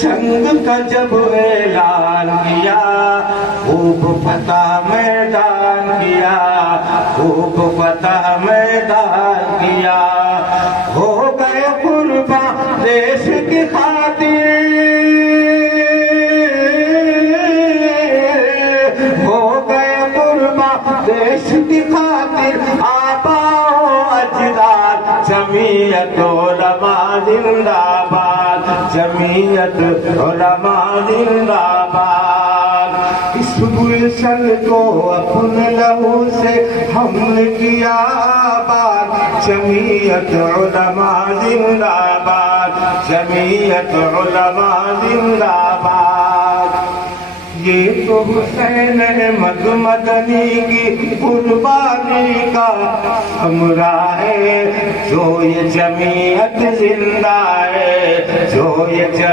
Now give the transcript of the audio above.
جنگ کا جب اعلان کیا، خوب فتح میدان کیا، خوب فتح میدان کیا، ہو گئے قربان دیش کی خاطر، ہو گئے قربان دیش کی خاطر، آبا و اجداد، جمعیت علماء زندہ باد، جمعیت علماء زندہ باد۔ اس گلشن کو اپنے لہو سے ہم نے کیا آباد، جمعیت علماء زندہ باد، جمعیت علماء زندہ باد۔ یہ تو حسین احمد مدنی کی قربانی کا ثمرہ ہے، جو یہ جمعیت زندہ ہے، جو یہ